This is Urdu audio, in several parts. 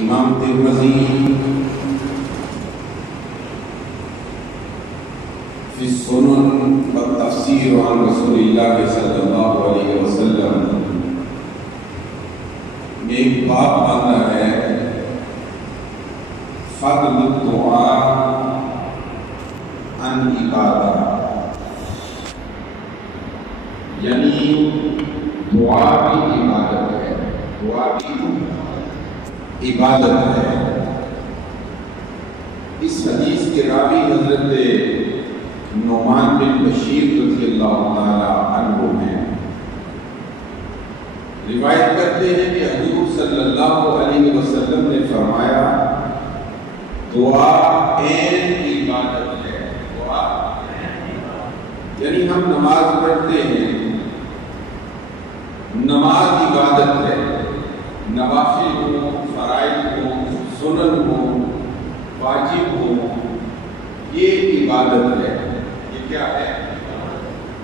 امام ترمذی فی السنن والتفسیر عن رسول اللہ صلی اللہ علیہ وسلم میں ایک باب باندھا ہے فضل الدعاء عن عبادہ، یعنی دعا بھی عبادت ہے، دعا بھی عبادت ہے۔ اس حدیث کے راوی حضرت نعمان بن بشیر رضی اللہ تعالی عنہ ہیں، روایت کرتے ہیں کہ حضور صلی اللہ علیہ وسلم نے فرمایا دعا عین عبادت ہے۔ دعا یعنی ہم نماز پڑھتے ہیں، نماز عبادت ہے، نوافل ہو، فرائض ہو، سنن ہو، واجب ہو، یہ عبادت ہے۔ یہ کیا ہے؟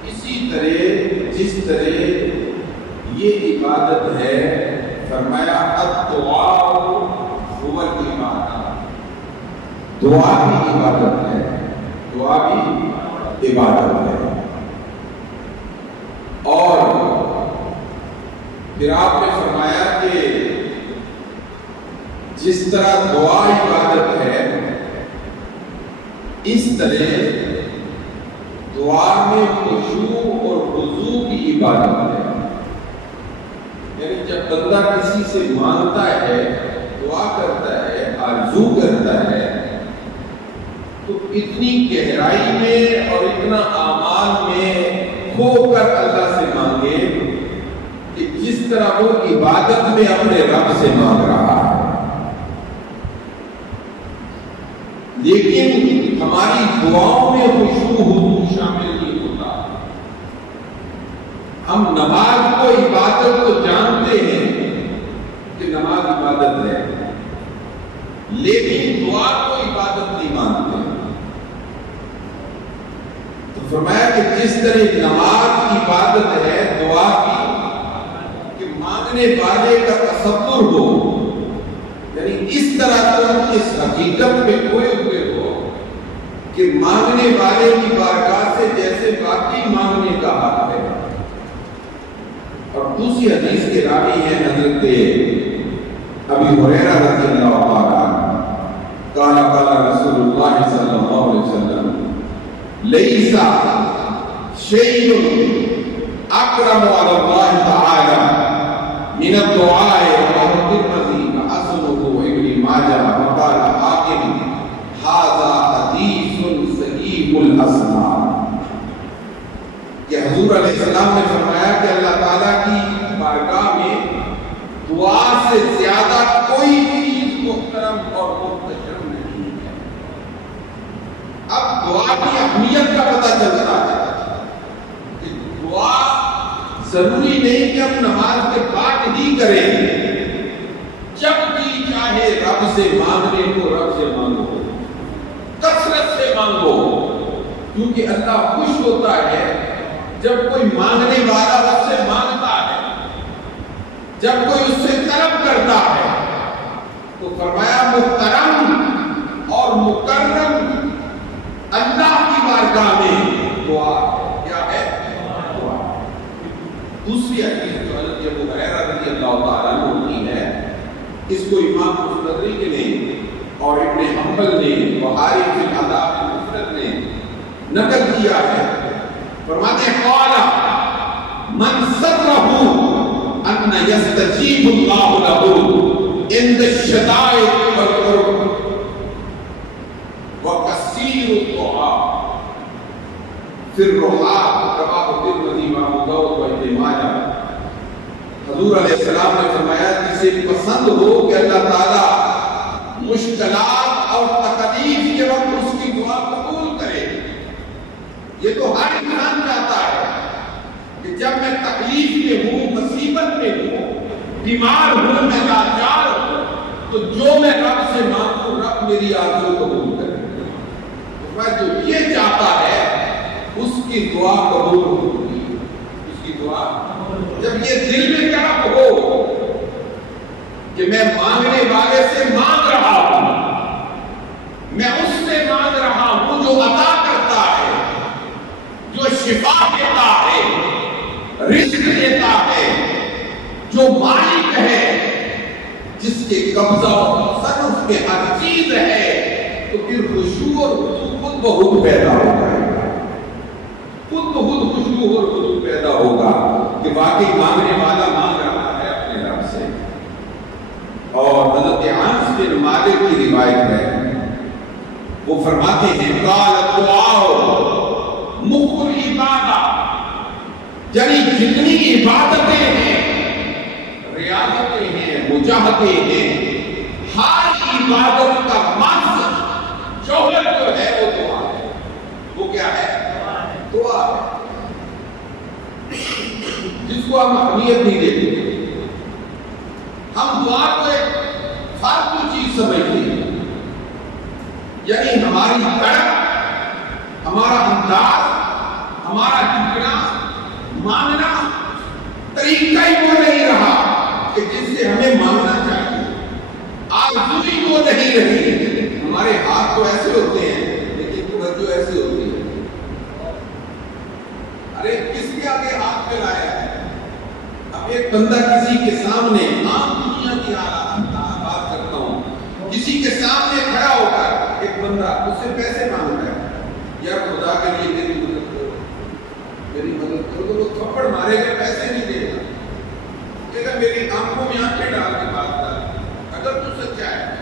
اسی طرح جس طرح یہ عبادت ہے، فرمایا الدعاء هو العبادہ، دعا بھی عبادت ہے، دعا بھی عبادت ہے۔ اور پھر آپ نے فرمایا کہ جس طرح دعا عبادت ہے، اس طرح دعا میں خشوع اور خضوع کی عبادت ہے۔ یعنی جب بندہ کسی سے مانگتا ہے، دعا کرتا ہے، آرزو کرتا ہے، تو اتنی گہرائی میں اور اتنا اعمال میں کھو کر اللہ سے مانگے کہ جس طرح وہ عبادت میں اپنے رب سے مانگ رہا ہے۔ لیکن ہماری دعاؤں میں خشوع حضور شامل نہیں ہوتا۔ ہم نماز کو عبادت کو جانتے ہیں کہ نماز عبادت ہے، لیکن دعا کو عبادت نہیں مانتے۔ تو فرمایا کہ جس طرح نماز عبادت ہے، دعا کی کہ مانگنے والے کا تصور ہو، یعنی اس طرح تم اس حقیقت میں کھوئے ہوئے ہو کہ مانگنے والے کی بارگاہ سے جیسے باقی مانگنے کا حق ہے۔ اور دوسری حدیث کے راوی ہیں حضرت ابی ہریرہ رضی اللہ عنہ، قال قال رسول اللہ صلی اللہ علیہ وسلم لیس شیء اکرم علی اللہ تعالی من الدعاء رواه الترمذی وحسنه ابن ماجہ وقال حاکم ھذا حدیث صحیح الاسناد، کہ حضور علیہ السلام نے فرمایا کہ اللہ تعالیٰ کی بارگاہ میں دعا سے زیادہ کوئی چیز محترم اور محتشم نہیں ہے۔ اب دعا کی اہمیت کا پتہ چلتا ہے کہ دعا ضروری نہیں کہ ہم نماز کے بعد ہی کریں، جب بھی چاہے رب سے مانگنے کو رب سے مانگو، کثرت سے مانگو، کیونکہ اللہ خوش ہوتا ہے جب کوئی مانگنے والا رب سے مانگتا ہے، جب کوئی اس سے طلب کرتا ہے۔ تو فرمایا محترم اور مکرم اللہ کی بارگاہ میں دعا کیا ہے؟ دعا۔ دوسری حدیث جو حضرت ابو ہریرہ رضی اللہ تعالیٰ عنہ کی ہے، اس کو امام مستدرک نے اور ابن حنبل نے بخاری فی الآداب المفرد نے نقل کیا ہے۔ فرماتے ہیں قال من سرہ ان یستجیب اللہ لہ عند الشدائد والکرب وکثیر الدعاء فی الرخاء رواه الترمذی وابو داؤد وابن ماجہ۔ حضور علیہ السلام نے فرمایا جسے پسند ہو کہ اللہ تعالی مشکلات اور تکلیف کے وقت اس کی دعا قبول کرے، یہ تو ہر انسان چاہتا ہے کہ جب میں تکلیف میں ہوں، مصیبت میں ہوں، بیمار ہوں، میں لاچار ہوں، تو جو میں رب سے مانگوں رب میری آرزو قبول کرے۔ تو میں جو یہ چاہتا ہے اس کی دعا قبول ہوگی، اس کی دعا جب یہ دل میں طرف ہو کہ میں مانگنے والے سے مانگ رہا ہوں، میں اس سے مانگ رہا ہوں جو عطا کرتا ہے، جو شفا دیتا ہے، رزق دیتا ہے، جو مالک ہے، جس کے قبضہ و تصرف میں ہر چیز ہے، تو پھر خشوع اور خود بخود پیدا ہوگا، خود بخود خشوع اور خود پیدا ہوگا کہ واقعی مانگنے والا مانگ رہا ہے اپنے رب سے۔ اور حضرت انس بن مالک کی روایت ہے، وہ فرماتے ہیں قال الدعاء مخ العبادہ، یعنی جتنی عبادتیں ہیں، ریاضتیں ہیں، مجاہدیں ہیں، ہر عبادت کا مقصد جوہر جو ہے وہ دعا ہے۔ وہ کیا ہے؟ دعا ہے، جس کو ہم اہمیت نہیں دیتے۔ ہم دعا کو ایک فالتو چیز سمجھتے ہیں، یعنی ہماری طرف، ہمارا انداز، ہمارا جھکنا، مانگنا طریقہ ہی وہ نہیں رہا کہ جس سے ہمیں مانگنا چاہیے، آرزو ہی وہ نہیں رہی۔ ہمارے ہاتھ تو ایسے ہوتے ہیں لیکن توجہ ایسی ہوتی ہے، ارے کس کے آگے ہاتھ پہ لایا ہے؟ اب ایک بندہ کسی کے سامنے، عام دنیا کی بات کرتا ہوں، کسی کے سامنے کھڑا ہو کر ایک بندہ اس سے پیسے مانگتا ہے، یار خدا کے لیے میری مدد کرو، میری مدد کرو، تو وہ تھپڑ مارے گا، پیسے نہیں دے گا، کہے گا میری آنکھوں میں آنکھیں ڈال کے بات کر، اگر تو سچا ہے۔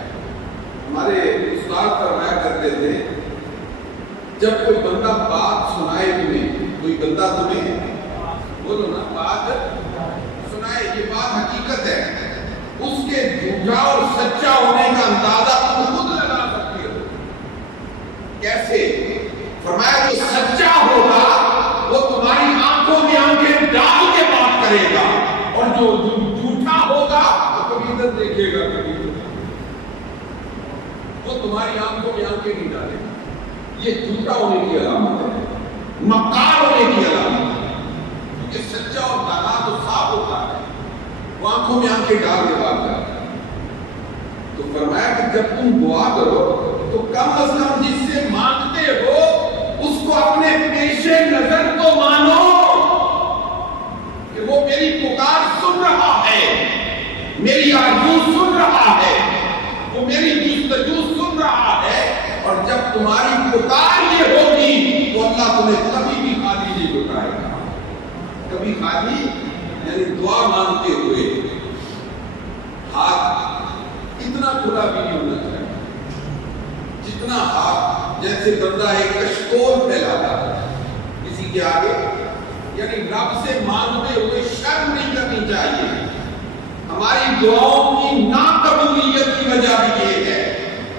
ہمارے استاد فرمایا کرتے تھے، جب کوئی بندہ بات سنائے تمہیں، کوئی بندہ تمہیں بولو نا بات سنائے، یہ بات حقیقت ہے، اس کے جھوٹا اور سچا ہونے کا اندازہ تم خود لگا سکتے ہو۔ کیسے؟ فرمایا جو سچا ہوگا وہ تمہاری آنکھوں میں آنکھیں ڈال کے بات کرے گا، اور جو جھوٹا ہوگا وہ کبھی ادھر دیکھے گا، کبھی وہ تمہاری آنکھوں میں آنکھیں نہیں ڈالے گا۔ یہ جھوٹا ہونے کی علامت ہے، مکار ہونے کی علامت ہے، کیونکہ سچا اور دانا تو صاف ہوتا ہے، وہ آنکھوں میں آنکھیں ڈال کے بات کرتا ہے۔ تو فرمایا کہ جب تم دعا کرو تو کم از کم جس سے مانگتے ہو اس کو اپنے پیش نظر تو مانو کہ وہ میری پکار سن رہا ہے، میری آرزو سن رہا ہے، وہ میری جستجو سن رہا ہے، اور جب تمہاری پکار یہ ہوگی تو اللہ تمہیں کبھی بھی خالی نہیں لوٹائے گا، کبھی خالی، یعنی دعا مانگتے ہوئے ہاتھ اتنا کھلا بھی نہیں ہونا چاہیے، جتنا ہاتھ جیسے بندہ ایک کشکول پھیلاتا ہے کسی کے آگے، یعنی رب سے مانگتے ہوئے شرم نہیں کرنی چاہیے۔ ہماری دعاؤں کی ناقبولیت کی وجہ بھی یہ ہے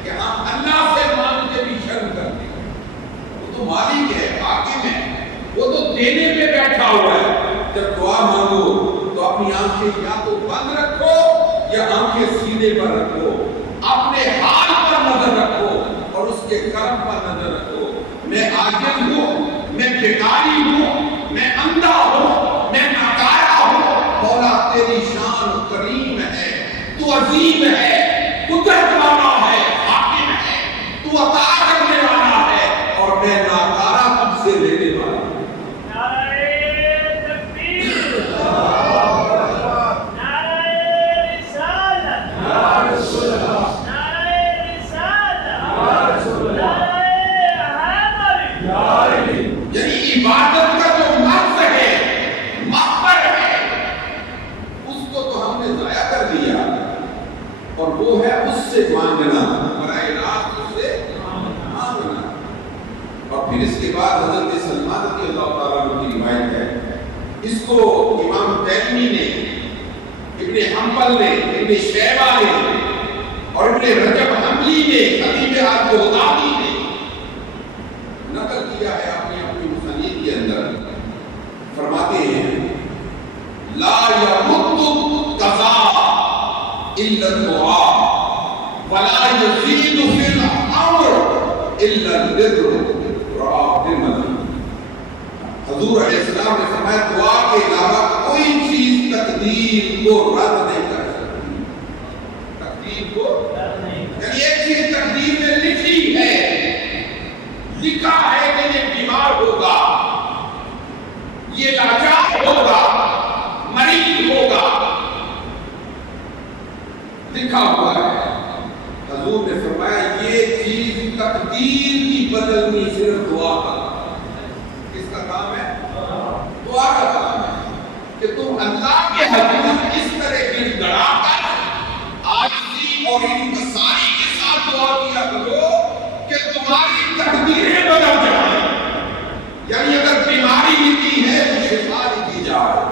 کہ ہم اللہ سے مانگ کے بھی شرم کرتے ہیں۔ وہ تو مالک ہے، حاکم ہے، وہ تو دینے پہ بیٹھا ہوا ہے۔ جب دعا مانگو تو اپنی آنکھیں یا تو بند رکھو یا آنکھیں سیدھے پر رکھو، اپنے حال پر نظر رکھو اور اس کے کرم پر نظر رکھو۔ میں عاجز ہوں، میں بھکاری ہوں، میں اندھا ہوں، میں ناکارہ ہوں، مولا تیری شان کریم ہے، تو عظیم ہے، قدرت والا ہے، حاکم ہے، تو عطا کرنے والا ہے، اور میں ناکارہ تجھ سے لینے والا ہوں۔ عبادت کا جو مقصد ہے، مقصد ہے، اس کو تو ہم نے ضائع کر دیا، اور وہ ہے اس سے مانگنا، براہ راست اس سے مانگنا۔ اور پھر اس کے بعد حضرت سلمان رضی اللہ تعالیٰ عنہ کی روایت ہے، اس کو امام تیمی نے، ابن حنبل نے، ابن شیبہ نے اور ابن رجب حنبلی نے، خطیب البغدادی نے نقل کیا ہے اپنی مصنف کے اندر۔ فرماتے ہیں لا يرد القضاء الا الدعاء ولا يزيد في الامر الا البر رواه الترمذی۔ حضور علیہ السلام نے فرمایا دعا کے علاوہ کوئی چیز تقدیر کو رد نہیں کر سکتی، لکھا ہوا ہے. حضور نے فرمایا یہ چیز تقدیر کی بدلنی صرف دعا کا. کس کا کام ہے؟ دعا کا کام ہے کہ تم اللہ کے حضور اس طرح گڑ گڑا کر عاجزی اور انکساری کے ساتھ دعا کیا کرو کہ تمہاری تقدیریں بدل جائیں. یعنی اگر بیماری لکھی ہے تو شفا لکھی جائے,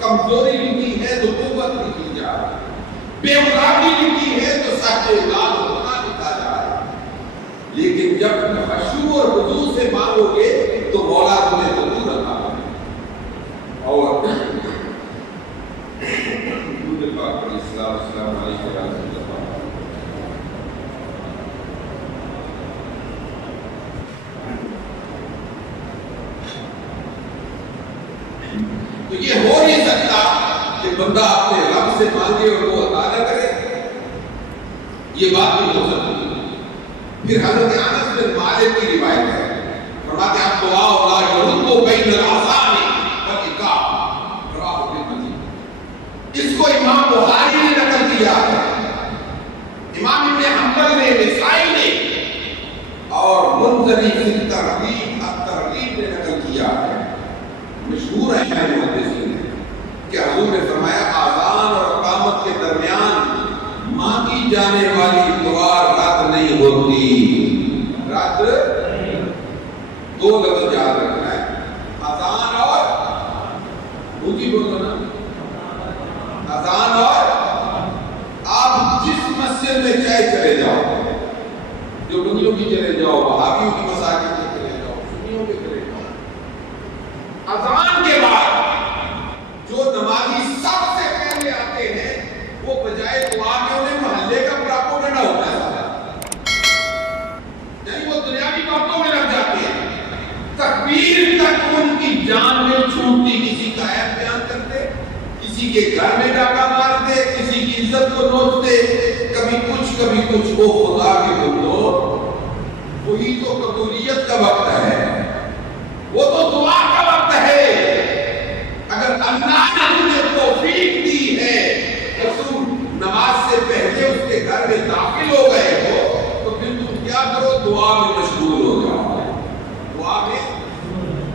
کمزوری لکھی ہے تو قوت لکھی جائے, بے اولادی لکھی ہے تو صحت اولاد ہونا لکھا جائے. لیکن جب خشوع اور خضوع سے مانگو گے تو مولا تمہیں ضرور عطا کرے. اور حضور پاک علیہ السلام علیہ وسلم تو یہ ہو نہیں سکتا کہ بندہ اپنے رب سے مانگے اور وہ عطا نہ کرے. یہ بات نہیں ہو سکتی. پھر حضرت انس بن مالک کی روایت ہے, فرماتے ہیں دعا اللہ یرد بین الاذان والإقامہ, رواہ ترمذی. اس کو امام بخاری نے نقل کیا ہے, امام ابن حنبل نے, نسائی نے اور منذری فی الترغیب الترغیب نے نقل کیا ہے. مشہور ہے محدثین کہ حضور نے فرمایا اذان اور اقامت کے درمیان مانگی جانے والی دعا رد نہیں ہوتی. رد دو لفظ یاد رکھنا ہے, اذان اور اونچی بولو نا, اذان اور. آپ جس مسجد میں چاہے چلے جاؤ, جو بندیوں کی چلے جاؤ, وہابیوں کی مساجد میں چلے جاؤ, سنیوں کے چلے جاؤ, اذان کے بعد جو نمازی سب سے پہلے آتے ہیں وہ بجائے دعا کے انہیں محلے کا پراپوگنڈا ہوتا ہے. یعنی وہ دنیاوی باتوں میں لگ جاتے ہیں. تکبیر تک ان کی جان میں چھوٹتی, کسی کا عیب بیان کرتے, کسی کے گھر میں ڈاکہ مارتے, کسی کی عزت کو نوچتے, کبھی کچھ. وہ خدا کے بندو, وہی تو قبولیت کا وقت ہے, وہ تو دعا کا وقت ہے. اگر اللہ نے تمہیں توفیق دی ہے کہ تم نماز سے پہلے اس کے گھر میں داخل ہو گئے ہو تو پھر تم کیا کرو, دعا میں مشغول ہو جاؤ. دعا میں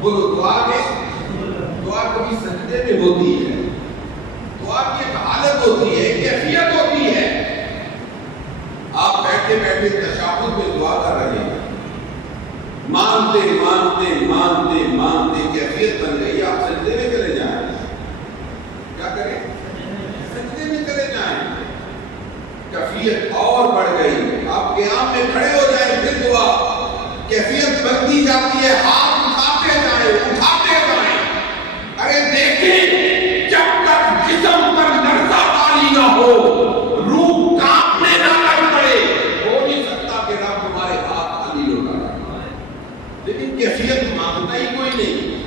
بولو, دعا کبھی سجدے میں ہوتی ہے, دعا کی ایک حالت ہوتی ہے, کیفیت ہوتی ہے. آپ بیٹھے بیٹھے تشہد میں دعا کر رہے ہیں, مانتے مانتے مانتے مانتے کیفیت بن گئی, آپ سجدے میں چلے جائیں. کیا کریں؟ سجدے میں چلے جائیں. کیفیت اور بڑھ گئی, آپ قیام میں کھڑے ہو جائیں, پھر دعا کیفیت بنتی جاتی ہے. ہاتھ اٹھاتے جائیں. ارے دیکھیں, جب تک جسم پر لرزہ تاری نہ ہو, روح کانپنے نہ لگ پڑے, ہو نہیں سکتا کہ رب تمہارے ہاتھ خالی لوٹا. لیکن کیفیت مانگتا ہی کوئی نہیں.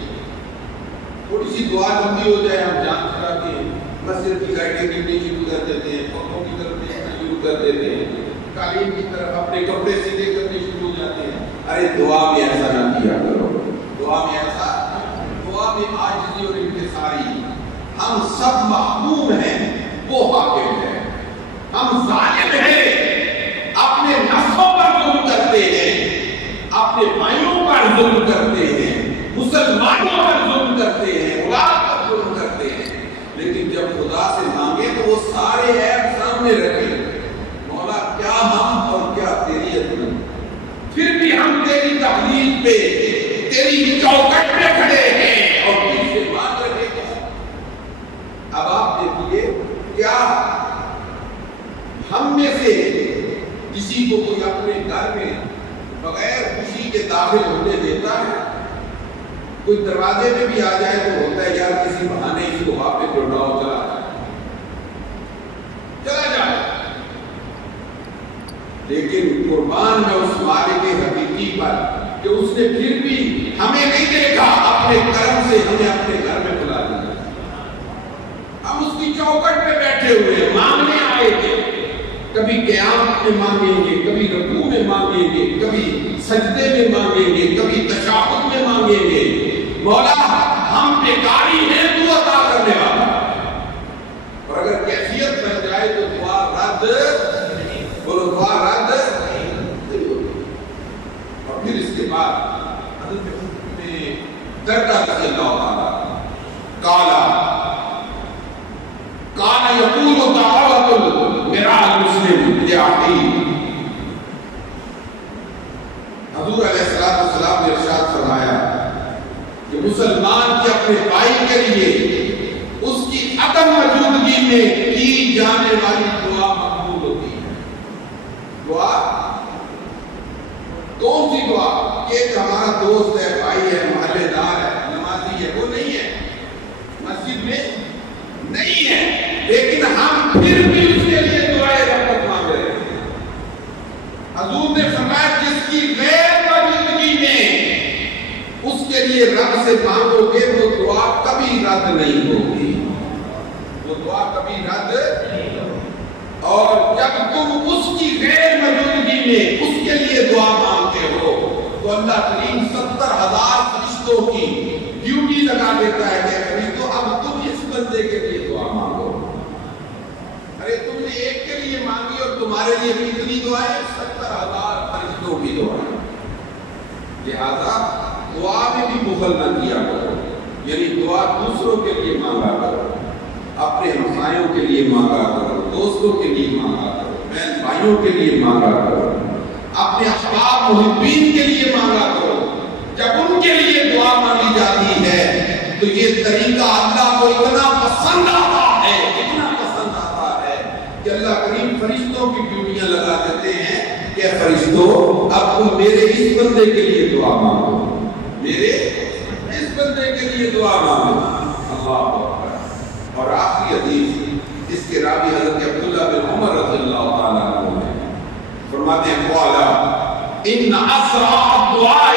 تھوڑی سی دعا لمبی ہو جائے, ہم جان چلاتے ہیں, مسجد کی لائٹیں گرنی شروع کر دیتے ہیں, پنکھوں کی طرف دیکھنا شروع کر دیتے ہیں, قالین کی طرف اپنے کپڑے سیدھے کرنے شروع ہو جاتے ہیں. ارے دعا میں ایسا نہ کیا کرو. دعا میں عاجزی اور انکساری. ہم سب محکوم ہیں, وہ حاکم ہے. ہم ظالم ہیں, اپنے نفسوں پر ظلم کرتے ہیں, اپنے بھائیوں پر ظلم کرتے ہیں, مسلمانوں پر ظلم کرتے ہیں, اولاد پر ظلم کرتے ہیں. لیکن جب خدا سے مانگے تو وہ سارے عیب سامنے رکھے, مولا کیا ہم اور کیا تیری عظمت, پھر بھی ہم تیری تخلیق پہ, تیری چوکٹ پہ کھڑے ہیں اور تجھ سے مانگ رہے ہیں. اب آپ دیکھیے, کیا ہم میں سے کسی کو کوئی اپنے گھر میں بغیر خوشی کے داخل ہونے دیتا ہے؟ کوئی دروازے میں بھی آ جائے تو ہوتا ہے یار کسی بہانے اس کو واپس لوٹاؤ, چلا جائے. لیکن قربان میں اس مالک حقیقی پر کہ اس نے پھر بھی ہمیں نہیں دیکھا, اپنے کرم سے ہمیں اپنے گھر میں بلا دیا. ہم اس کی چوکٹ پہ بیٹھے ہوئے مانگنے آئے تھے. کبھی قیام میں مانگیں گے, کبھی رکوع میں مانگیں گے, کبھی سجدے میں مانگیں گے, کبھی تشہد میں مانگیں گے. مولا ہم بیکاری ہیں, تو عطا کرنے والا. اور اگر کیفیت بن جائے تو دعا رد کما یقول دعوت المرأة المسلم لأخیہ. حضور علیہ السلام نے ارشاد فرمایا کہ مسلمان کے اپنے بھائی کے لیے اس کی عدم موجودگی میں کی جانے والی دعا مقبول ہوتی ہے. دعا کون سی دعا؟ کہ ہمارا دوست ہے، بھائی ہے، محلے دار ہے، نمازی ہے، وہ نہیں ہے، مسجد میں نہیں ہے، لیکن ہم پھر بھی اس کے لیے دعائے رحمت مانگ رہے ہیں. حضور نے فرمایا جس کی غیر موجودگی میں اس کے لیے رب سے مانگو گے وہ دعا کبھی رد نہیں ہوگی، وہ دعا کبھی رد نہیں ہوگی. اور جب تم اس کی غیر موجودگی میں اس کے لیے دعا مانگتے ہو تو اللہ کریم 70,000 فرشتوں کی ڈیوٹی لگا دیتا ہے کہ فرشتوں اب تم اس بندے کے لیے دعا مانگو. ارے تم نے ایک کے لیے مانگی اور تمہارے لیے کتنی دعائیں؟ 70,000 فرشتوں کی دعائیں. لہذا دعا میں بھی بخل نہ کیا کرو، یعنی دعا دوسروں کے لیے مانگا کرو، اپنے ہمسایوں کے لیے مانگا کرو، دوستوں کے لیے مانگا کرو، بہن بھائیوں کے لیے مانگا کرو، اپنے احباب محبین کے لیے مانگا کرو. جب ان کے لیے دعا مانگی جاتی ہے تو یہ طریقہ اللہ کو اتنا پسند آتا ہے، اتنا پسند آتا ہے کہ اللہ کریم فرشتوں کی ڈیوٹیاں لگا دیتے ہیں کہ فرشتوں اب تم میرے اس بندے کے لیے دعا مانگو، میرے اس بندے کے لیے دعا مانگو. اللہ اکبر. اور آخری حدیث اس کے راوی حضرت عبداللہ بن عمر رضی اللہ تعالیٰ عنہ ہیں، فرماتے ہیں قالا ان اسرع الدعاء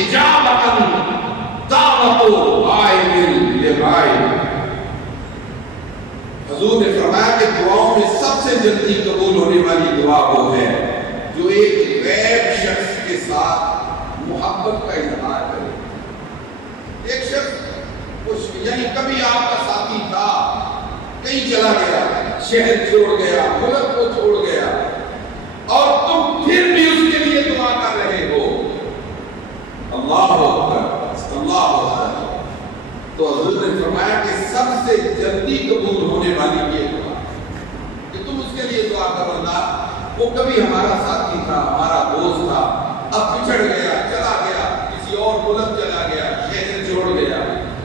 اجابۃ دعوۃ عائل لغائب. حضور نے فرمایا کہ دعاؤں میں سب سے جلدی قبول ہونے والی دعا وہ ہے جو ایک غیب شخص کے ساتھ محبت کا اظہار کرے. ایک شخص یعنی کبھی آپ کا ساتھی تھا، کہیں چلا گیا، شہر چھوڑ گیا، ملک کو چھوڑ گیا، اور تم پھر بھی اس کے لیے دعا کر رہے ہو. اللہ اکبر، اللہ اکبر. تو حضور نے فرمایا کہ سب سے جلدی قبول ہونے والی یہ دعا کہ تم اس کے لیے دعا کرو. اللہ وہ کبھی ہمارا ساتھی تھا، ہمارا دوست تھا، اب بچھڑ گیا، چلا گیا، کسی اور ملک چلا گیا، شہر چھوڑ گیا،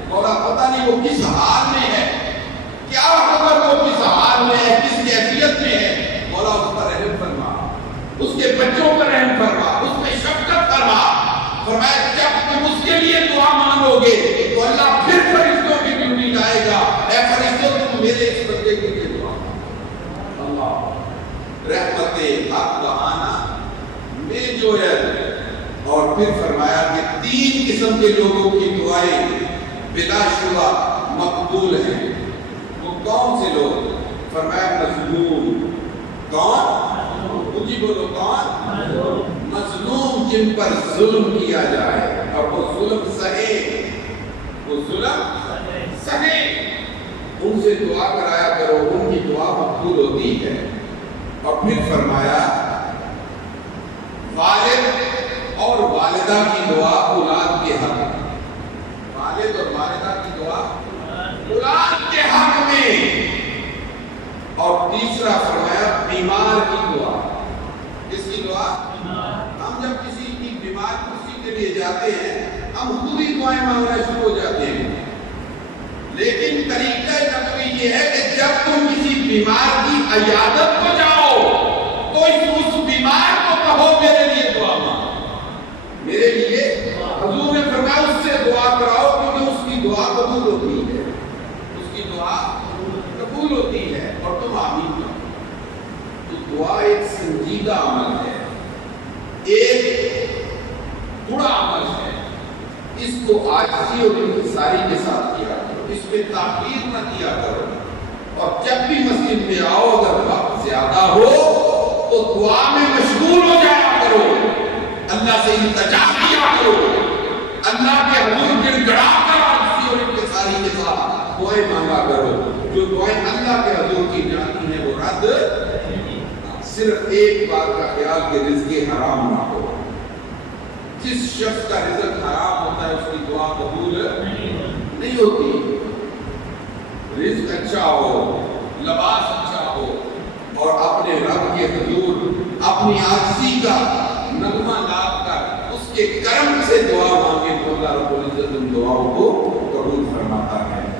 مولا پتہ نہیں وہ کس حال میں ہے، کیا خبر وہ کس حال میں ہے، کس کیفیت میں ہے. مولا اس پر رحم فرما، اس کے بچوں پر رحم فرما، اس پہ شفقت فرما. فرمایا جب تم اس کے لیے دعا مانگو گے تو اللہ پھر فرشتوں کی ڈیوٹی لائے گا، اے فرشتوں تم میرے اس بندے کے لیے دعا مانگو. اللہ رحمت حق بہانا میں جو ہے. اور پھر فرمایا کہ 3 قسم کے لوگوں کی دعائیں بلا شبہ مقبول ہیں. وہ کون سے لوگ؟ فرمایا مظلوم. کون؟ مجھے بولو کون؟ مظلوم جن پر ظلم کیا جائے اور وہ ظلم سہے، وہ ظلم سہے، ان سے دعا کرایا کرو، ان کی دعا مقبول ہوتی ہے. اور پھر فرمایا والد اور والدہ کی دعا اولاد کے حق میں، والد اور والدہ کی دعا اولاد کے حق میں. اور تیسرا فرمایا بیمار کی دعا. کس کی دعا؟ ہم جب کسی کی بیمار کسی کے لیے جاتے ہیں ہم خود ہی دعائیں مانگنا شروع ہو جاتے ہیں، لیکن طریقہ نبوی یہ ہے کہ جب تم کسی بیمار کی عیادت کو جاؤ تو اس بیمار کو کہو میرے لیے دعا مانگو، میرے لیے. حضور نے فرمایا اس سے دعا کراؤ کیونکہ اس کی دعا قبول ہوتی ہے، اس کی دعا قبول ہوتی ہے. اور تم آمین کرو. تو دعا ایک سنجیدہ عمل ہے، ایک بڑا عمل ہے. اس کو عاجزی اور انکساری کے ساتھ کیا کرو، اس پہ تاخیر نہ کیا کرو. اور جب بھی مسجد میں آؤ اگر وقت زیادہ ہو تو دعا میں مشغول ہو جایا کرو، اللہ سے التجا کیا کرو، اللہ کے حضور گڑ گڑا کر عاجزی اور انکساری کے ساتھ دعائیں مانگا کرو. جو دعائیں اللہ کے حضور کی جاتی ہیں وہ رد. صرف ایک بات کا خیال کہ رزق حرام نہ ہو. جس شخص کا رزق حرام ہوتا ہے اس کی دعا قبول نہیں ہوتی. رزق اچھا ہو رب کے حضور اپنی عاجزی کا نغمہ لاپ کر اس کے کرم سے دعا مانگے تو اللہ رب العزت ان دعاؤں کو قبول فرماتا ہے۔